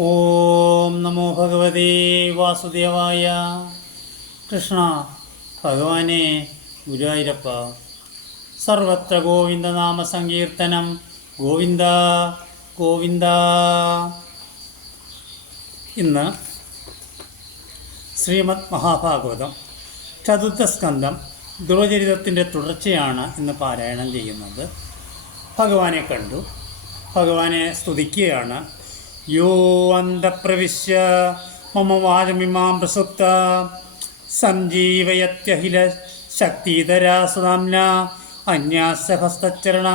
ഓം നമോ ഭഗവതേ വാസുദേവായ. കൃഷ്ണ ഭഗവാനെ ഗുരുവായൂരപ്പ. സർവത്ര ഗോവിന്ദനാമ സങ്കീർത്തനം. ഗോവിന്ദ ഗോവിന്ദ. ഇന്ന് ശ്രീമദ് മഹാഭാഗവതം ചതുർത്ഥ സ്കന്ധം ധ്രുവചരിതത്തിൻ്റെ തുടർച്ചയാണ് ഇന്ന് പാരായണം ചെയ്യുന്നത്. ഭഗവാനെ കണ്ടു, ഭഗവാനെ സ്തുതിക്കുകയാണ്. യോ അന്തഃപ്രവിശ്യ മമ വാചമിമാം പ്രസുപ്ത സഞ്ജീവയത്യഖില ശക്തിധരാ സുധാംന അന്യാസഹസ്തചരണ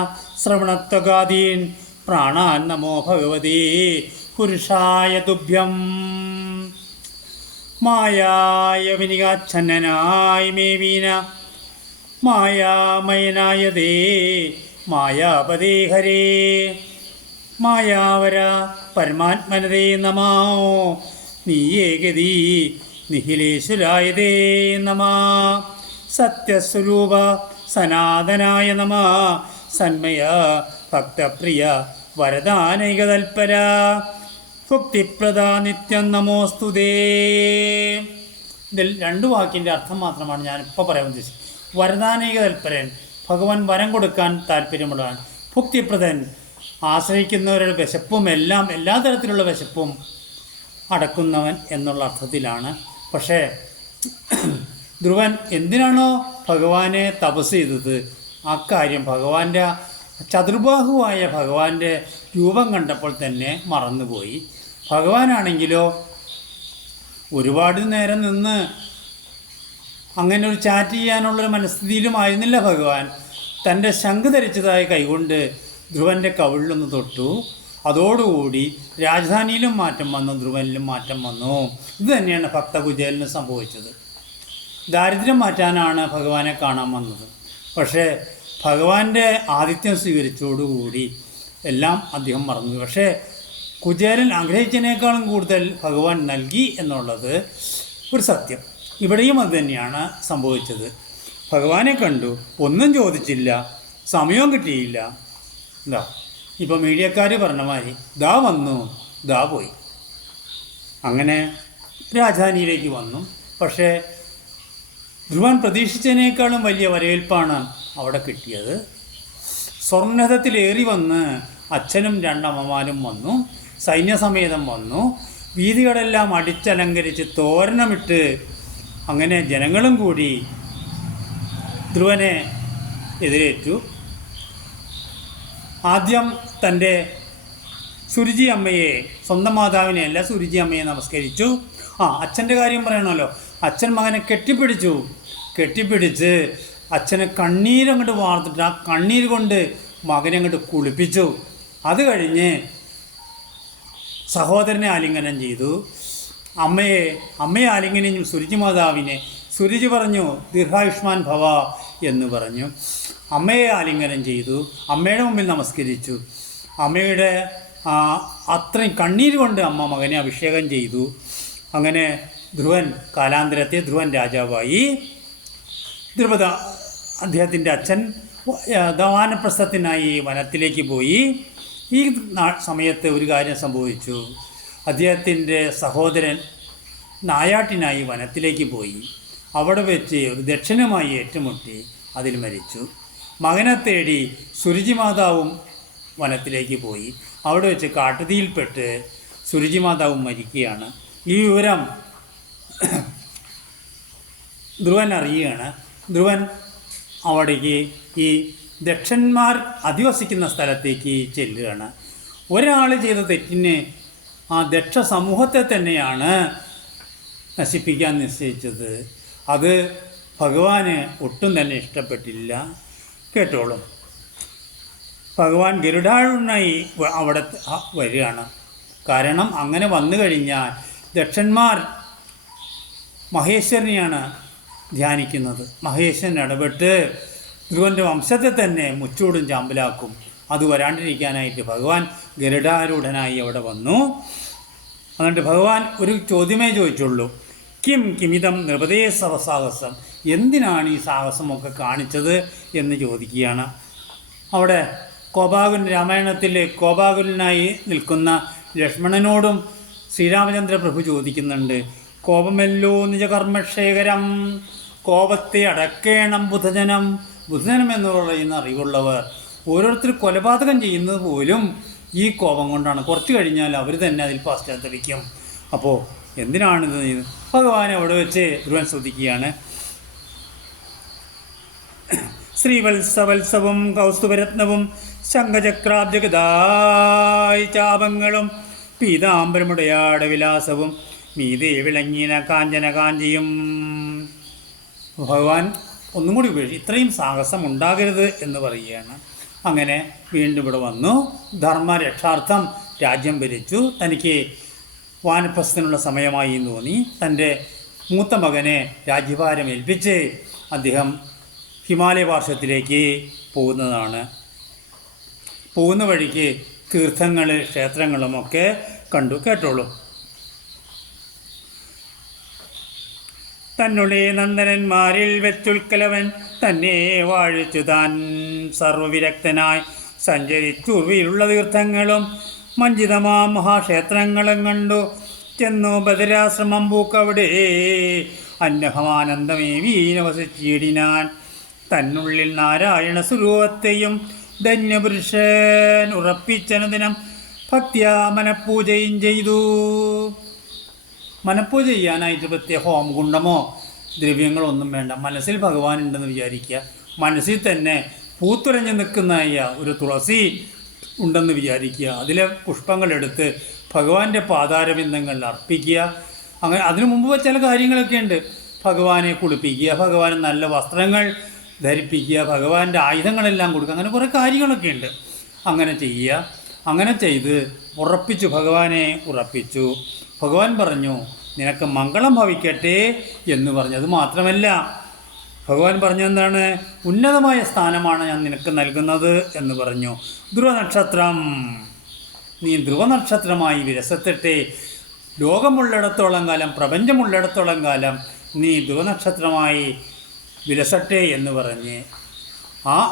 ശ്രവണത്വഗാദീൻ പ്രാണാൻ നമോ ഭഗവതേ പുരുഷായ തുഭ്യം. മായായ വിനികാച്ഛന്നനായി മേ വീന മായാമയനായ ദേ മായാപദേ ഹരേ മായാവര പരമാത്മനതേ നമോ നീയേകതീ നിഖിലേശ്വരായതേ നമ. സത്യസ്വരൂപ സനാതനായ നമ. സന്മയ ഭക്തപ്രിയ വരദാനൈകതൽപര ഭുക്തിപ്രദ നിത്യം നമോസ്തുതേ. ഇതിൽ രണ്ട് വാക്കിൻ്റെ അർത്ഥം മാത്രമാണ് ഞാനിപ്പോൾ പറയാൻ ഉദ്ദേശിച്ചത്. വരദാനൈകതൽപരൻ, ഭഗവാൻ വരം കൊടുക്കാൻ താല്പര്യമുള്ളവൻ. ഭുക്തിപ്രദൻ, ആശ്രയിക്കുന്നവരുടെ വിശപ്പും എല്ലാ തരത്തിലുള്ള വിശപ്പും അടക്കുന്നവൻ എന്നുള്ള അർത്ഥത്തിലാണ്. പക്ഷേ ധ്രുവൻ എന്തിനാണോ ഭഗവാനെ തപസ് ചെയ്തത്, അക്കാര്യം ഭഗവാന്റെ ചതുർബാഹുവായ ഭഗവാന്റെ രൂപം കണ്ടപ്പോൾ തന്നെ മറന്നുപോയി. ഭഗവാനാണെങ്കിലോ ഒരുപാട് നേരം നിന്ന് അങ്ങനെ ഒരു ചാറ്റ് ചെയ്യാനുള്ളൊരു മനസ്ഥിതിയിലും ആയിരുന്നില്ല ഭഗവാൻ. തൻ്റെ ശംഖ് ധരിച്ചതായ കൈകൊണ്ട് ധ്രുവൻ്റെ കവിളിലൊന്ന് തൊട്ടു. അതോടുകൂടി രാജധാനിയിലും മാറ്റം വന്നു, ധ്രുവനിലും മാറ്റം വന്നു. ഇത് തന്നെയാണ് ഭക്തകുചേലന് സംഭവിച്ചത്. ദാരിദ്ര്യം മാറ്റാനാണ് ഭഗവാനെ കാണാൻ വന്നത്. പക്ഷേ ഭഗവാന്റെ ആതിഥ്യം സ്വീകരിച്ചതോടുകൂടി എല്ലാം അദ്ദേഹം മറന്നു. പക്ഷേ കുചേലൻ ആഗ്രഹിച്ചതിനേക്കാളും കൂടുതൽ ഭഗവാൻ നൽകി എന്നുള്ളത് ഒരു സത്യം. ഇവിടെയും അത് തന്നെയാണ് സംഭവിച്ചത്. ഭഗവാനെ കണ്ടു, ഒന്നും ചോദിച്ചില്ല, സമയവും കിട്ടിയില്ല. എന്താ ഇപ്പോൾ മീഡിയക്കാർ പറഞ്ഞ മാതിരി ദാ വന്നു ദാ പോയി. അങ്ങനെ രാജധാനിയിലേക്ക് വന്നു. പക്ഷേ ധ്രുവൻ പ്രതീക്ഷിച്ചതിനേക്കാളും വലിയ വരവേൽപ്പാണ് അവിടെ കിട്ടിയത്. സ്വർണ്ണരഥത്തിലേറി വന്ന് അച്ഛനും രണ്ടമ്മമാരും വന്നു, സൈന്യസമേതം വന്നു. വീഥികളെല്ലാം അടിച്ചലങ്കരിച്ച് തോരണമിട്ട് അങ്ങനെ ജനങ്ങളും കൂടി ധ്രുവനെ എതിരേറ്റു. ആദ്യം തൻ്റെ സുരുചി അമ്മയെ, സ്വന്തം മാതാവിനെ അല്ല സുരുചി അമ്മയെ നമസ്കരിച്ചു. അച്ഛൻ്റെ കാര്യം പറയണമല്ലോ. അച്ഛൻ മകനെ കെട്ടിപ്പിടിച്ച് അച്ഛനെ കണ്ണീരങ്ങോട്ട് വാർത്തിട്ട് ആ കണ്ണീര് കൊണ്ട് മകനെ അങ്ങോട്ട് കുളിപ്പിച്ചു. അത് കഴിഞ്ഞ് സഹോദരനെ ആലിംഗനം ചെയ്തു. അമ്മയെ ആലിംഗനം ചെയ്തു. സുരുചി മാതാവിനെ സുരുചി പറഞ്ഞു ദീർഘായുഷ്മാൻ ഭവ എന്ന് പറഞ്ഞു. അമ്മയെ ആലിംഗനം ചെയ്തു, അമ്മയുടെ മുമ്പിൽ നമസ്കരിച്ചു. അമ്മയുടെ അത്രയും കണ്ണീര് കൊണ്ട് അമ്മ മകനെ അഭിഷേകം ചെയ്തു. അങ്ങനെ കാലാന്തരത്തെ ധ്രുവൻ രാജാവായി. ദ്രുപദ അദ്ദേഹത്തിൻ്റെ അച്ഛൻ വാനപ്രസ്ഥത്തിനായി വനത്തിലേക്ക് പോയി. ഈ സമയത്ത് ഒരു കാര്യം സംഭവിച്ചു. അദ്ദേഹത്തിൻ്റെ സഹോദരൻ നായാട്ടിനായി വനത്തിലേക്ക് പോയി. അവിടെ വെച്ച് ഒരു ദക്ഷിണമായി ഏറ്റുമുട്ടി അതിൽ മരിച്ചു. മകനെ തേടി സുരുചി മാതാവും വനത്തിലേക്ക് പോയി. അവിടെ വെച്ച് കാട്ടുതീയിൽപ്പെട്ട് സുരുചി മാതാവും മരിക്കുകയാണ്. ഈ വിവരം ധ്രുവൻ അറിയുകയാണ്. ധ്രുവൻ അവിടേക്ക് ഈ ദക്ഷന്മാർ അധിവസിക്കുന്ന സ്ഥലത്തേക്ക് ചെല്ലുകയാണ്. ഒരാൾ ചെയ്ത തെറ്റിന് ആ ദക്ഷ സമൂഹത്തെ തന്നെയാണ് നശിപ്പിക്കാൻ നിശ്ചയിച്ചത്. അത് ഭഗവാന് ഒട്ടും തന്നെ ഇഷ്ടപ്പെട്ടില്ല. കേട്ടോളും. ഭഗവാൻ ഗരുഡാഴുനായി അവിടെ വരികയാണ്. കാരണം അങ്ങനെ വന്നു കഴിഞ്ഞാൽ ദക്ഷന്മാർ മഹേശ്വരനെയാണ് ധ്യാനിക്കുന്നത്. മഹേശ്വരൻ ഇടപെട്ട് ധ്രുവൻ്റെ വംശത്തെ തന്നെ മുച്ചൂടും ചാമ്പലാക്കും. അത് വരാണ്ടിരിക്കാനായിട്ട് ഭഗവാൻ ഗരുഡാരൂഢനായി അവിടെ വന്നു. എന്നിട്ട് ഭഗവാൻ ഒരു ചോദ്യമേ ചോദിച്ചുള്ളൂ. കിമിതം നൃപതേ സാഹസം, എന്തിനാണ് ഈ സാഹസമൊക്കെ കാണിച്ചത് എന്ന് ചോദിക്കുകയാണ്. അവിടെ രാമായണത്തിൽ കോപാകുലനായി നിൽക്കുന്ന ലക്ഷ്മണനോടും ശ്രീരാമചന്ദ്ര പ്രഭു ചോദിക്കുന്നുണ്ട്, കോപമല്ലോ നിജകർമ്മക്ഷേകരം, കോപത്തെ അടക്കേണം ബുധജനം. ബുധജനം എന്ന് പറയുന്ന അറിവുള്ളവർ ഓരോരുത്തർ കൊലപാതകം ചെയ്യുന്നത് പോലും ഈ കോപം കൊണ്ടാണ്. കുറച്ച് കഴിഞ്ഞാൽ അവർ തന്നെ അതിൽ പശ്ചാത്തപിക്കും. അപ്പോൾ എന്തിനാണിത്? ഭഗവാൻ അവിടെ വെച്ച് ധ്രുവൻ സ്തുതിക്കുകയാണ്. ശ്രീവത്സവത്സവും കൗസ്തുഭരത്നവും ശംഖചക്രാബ്ജഗദായി ചാപങ്ങളും പീതാംബരമുടയാട വിലാസവും മീതേ വിളങ്ങിന കാഞ്ചന കാഞ്ചിയും. ഭഗവാൻ ഒന്നും കൂടി ഇത്രയും സാഹസം ഉണ്ടാകരുത് എന്ന് പറയുകയാണ്. അങ്ങനെ വീണ്ടും ഇവിടെ വന്നു, ധർമ്മരക്ഷാർത്ഥം രാജ്യം ഭരിച്ചു. തനിക്ക് വാനപ്രസ്ഥത്തിനുള്ള സമയമായി എന്ന് തോന്നി. തൻ്റെ മൂത്ത മകനെ രാജ്യഭാരം ഏൽപ്പിച്ച് അദ്ദേഹം ഹിമാലയ പാർശ്വത്തിലേക്ക് പോകുന്നതാണ്. പോകുന്ന വഴിക്ക് തീർത്ഥങ്ങൾ ക്ഷേത്രങ്ങളുമൊക്കെ കണ്ടു. കേട്ടോളൂ. തന്നുളേ നന്ദനന്മാരിൽ വെച്ചുൽക്കലവൻ തന്നെ വാഴിച്ചു താൻ സർവവിരക്തനായി സഞ്ചരിച്ചു. ഉർവിയിലുള്ള തീർത്ഥങ്ങളും മഞ്ജിതമാം മഹാക്ഷേത്രങ്ങളും കണ്ടു. ചെന്നു ബദരാശ്രമം പൂക്കവിടെ അന്നഹമാനന്ദമേ വീനവസിച്ചിടിനാൻ. തന്നുള്ളിൽ നാരായണ സ്വരൂപത്തെയും ധന്യപുരുഷൻ ഉറപ്പിച്ചനദിനം ഭക്തിയാ മനഃപൂജയും ചെയ്തു. മനഃപൂജ ചെയ്യാനായിട്ട് പ്രത്യേക ഹോമകുണ്ടമോ ദ്രവ്യങ്ങളൊന്നും വേണ്ട. മനസ്സിൽ ഭഗവാൻ ഉണ്ടെന്ന് വിചാരിക്കുക. മനസ്സിൽ തന്നെ പൂത്തുലഞ്ഞു നിൽക്കുന്നതായ ഒരു തുളസി ഉണ്ടെന്ന് വിചാരിക്കുക. അതിലെ പുഷ്പങ്ങളെടുത്ത് ഭഗവാന്റെ പാതാരബിന്ദങ്ങളിൽ അർപ്പിക്കുക. അങ്ങനെ അതിനു മുമ്പ് ചില കാര്യങ്ങളൊക്കെ ഉണ്ട്. ഭഗവാനെ കുളിപ്പിക്കുക, ഭഗവാന് നല്ല വസ്ത്രങ്ങൾ ധരിപ്പിക്കുക, ഭഗവാന്റെ ആയുധങ്ങളെല്ലാം കൊടുക്കുക. അങ്ങനെ കുറേ കാര്യങ്ങളൊക്കെ ഉണ്ട്. അങ്ങനെ ചെയ്യുക. അങ്ങനെ ചെയ്ത് ഉറപ്പിച്ചു, ഭഗവാനെ ഉറപ്പിച്ചു. ഭഗവാൻ പറഞ്ഞു, നിനക്ക് മംഗളം ഭവിക്കട്ടെ എന്ന് പറഞ്ഞു. അത് മാത്രമല്ല, ഭഗവാൻ പറഞ്ഞു എന്താണ്? ഉന്നതമായ സ്ഥാനമാണ് ഞാൻ നിനക്ക് നൽകുന്നത് എന്ന് പറഞ്ഞു. ധ്രുവനക്ഷത്രം, നീ ധ്രുവനക്ഷത്രമായി വിരസത്തിട്ടെ. ലോകമുള്ളിടത്തോളം കാലം, പ്രപഞ്ചമുള്ളിടത്തോളം കാലം നീ ധ്രുവനക്ഷത്രമായി വിലസട്ടെ എന്ന് പറഞ്ഞ്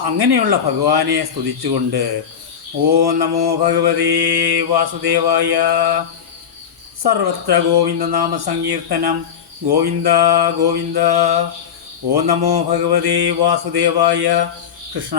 അങ്ങനെയുള്ള ഭഗവാനെ സ്തുതിച്ചുകൊണ്ട് ഓം നമോ ഭഗവതേ വാസുദേവായ. സർവത്ര ഗോവിന്ദനാമ സങ്കീർത്തനം. ഗോവിന്ദ ഗോവിന്ദ. ഓം നമോ ഭഗവതേ വാസുദേവായ. കൃഷ്ണ.